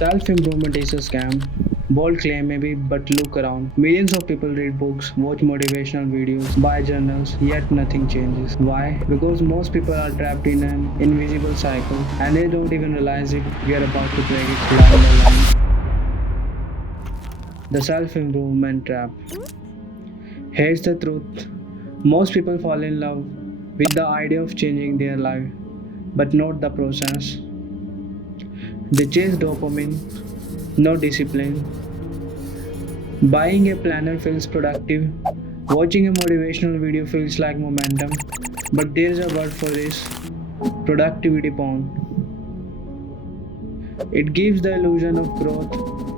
Self-improvement is a scam. Bold claim maybe, but look around. Millions of people read books, watch motivational videos, buy journals, yet nothing changes. Why? Because most people are trapped in an invisible cycle and they don't even realize it. We are about to break it line by line. The self-improvement trap. Here's the truth. Most people fall in love with the idea of changing their life, but not the process. They chase dopamine, no discipline. Buying a planner feels productive. Watching a motivational video feels like momentum. But there's a word for this: productivity porn. It gives the illusion of growth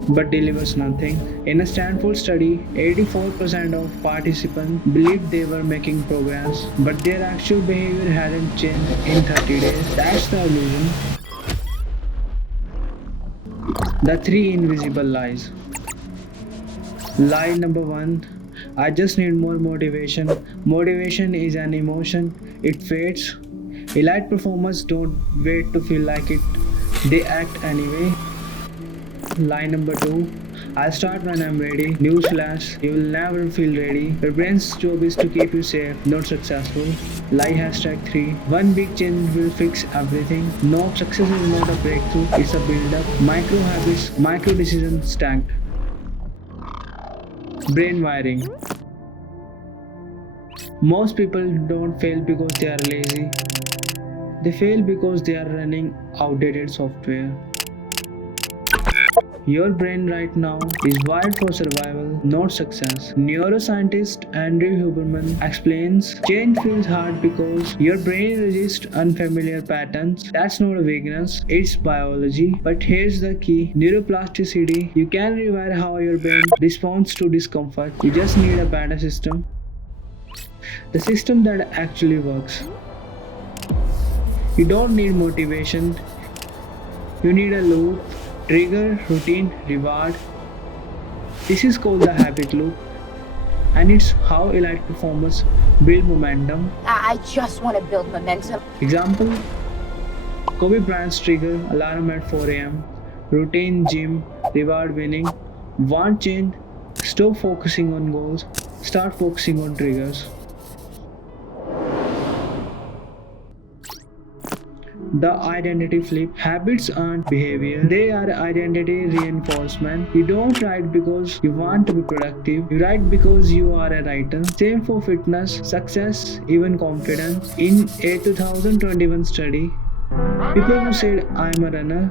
but delivers nothing. In a Stanford study, 84% of participants believed they were making progress, but their actual behavior hadn't changed in 30 days. That's the illusion. The three invisible lies. Lie number one: I just need more motivation. Motivation is an emotion, it fades. Elite performers don't wait to feel like it, they act anyway. Lie number two: I'll start when I'm ready. Newsflash, you will never feel ready. Your brain's job is to keep you safe, not successful. Lie hashtag 3: One big change will fix everything. No, success is not a breakthrough, it's a build up. Micro habits, micro decisions stacked. Brain wiring. Most people don't fail because they are lazy. They fail because they are running outdated software. Your brain right now is wired for survival, not success. Neuroscientist Andrew Huberman explains change feels hard because your brain resists unfamiliar patterns. That's not a weakness, it's biology. But here's the key: neuroplasticity. You can rewire how your brain responds to discomfort. You just need a better system. The system that actually works. You don't need motivation, you need a loop. Trigger, routine, reward. This is called the habit loop, and it's how elite performers build momentum. I just want to build momentum. Example: Kobe Bryant's trigger, alarm at 4 a.m., routine, gym, reward, winning. Want change? Stop focusing on goals, start focusing on triggers. The identity flip. Habits aren't behavior, they are identity reinforcement. You don't write because you want to be productive, you write because you are a writer. Same for fitness, success, even confidence. In a 2021 study, people who said I'm a runner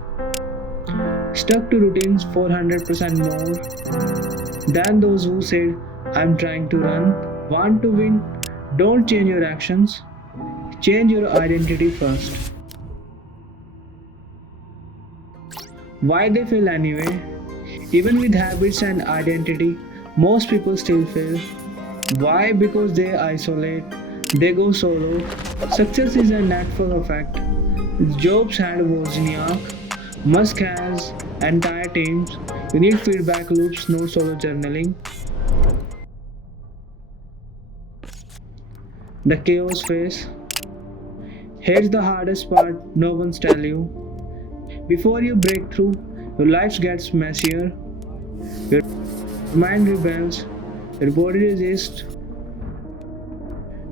stuck to routines 400% more than those who said I'm trying to run. Want to win? Don't change your actions, change your identity first. Why they fail anyway? Even with habits and identity, most people still fail. Why? Because they isolate, they go solo. Success is a network effect. Jobs had Wozniak, Musk has entire teams. You need feedback loops, not solo journaling. The chaos phase. Here's the hardest part no one's tell you. Before you break through, your life gets messier, your mind rebels, your body resists,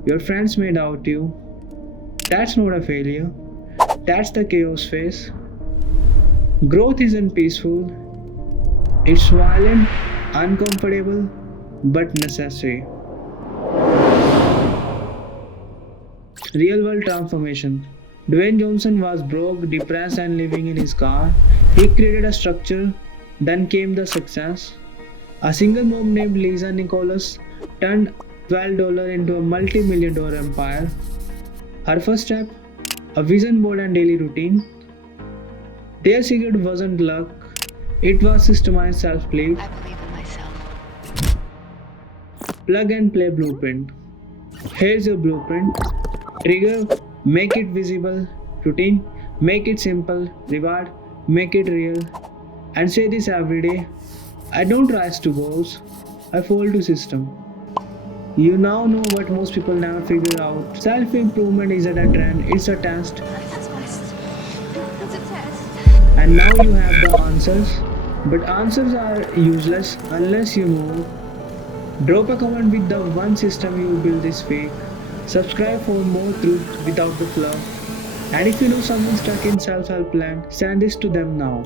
your friends may doubt you. That's not a failure, that's the chaos phase. Growth isn't peaceful, it's violent, uncomfortable, but necessary. Real world transformation. Dwayne Johnson was broke, depressed, and living in his car. He created a structure, then came the success. A single mom named Lisa Nichols turned $12 into a multi-million-dollar empire. Her first step: a vision board and daily routine. Their secret wasn't luck, it was systemized self-belief. I believe in myself. Plug and play blueprint. Here's your blueprint. Trigger: make it visible. Routine: make it simple. Reward: make it real. And say this every day: I don't rise to goals, I fall to system. You now know what most people never figure out. Self-improvement isn't a trend, it's a test. That's a test. That's a test. and now you have the answers. But answers are useless unless you move. Drop a comment with the one system you build this week. Subscribe for more truth without the fluff. And if you know someone stuck in self-help land, send this to them now.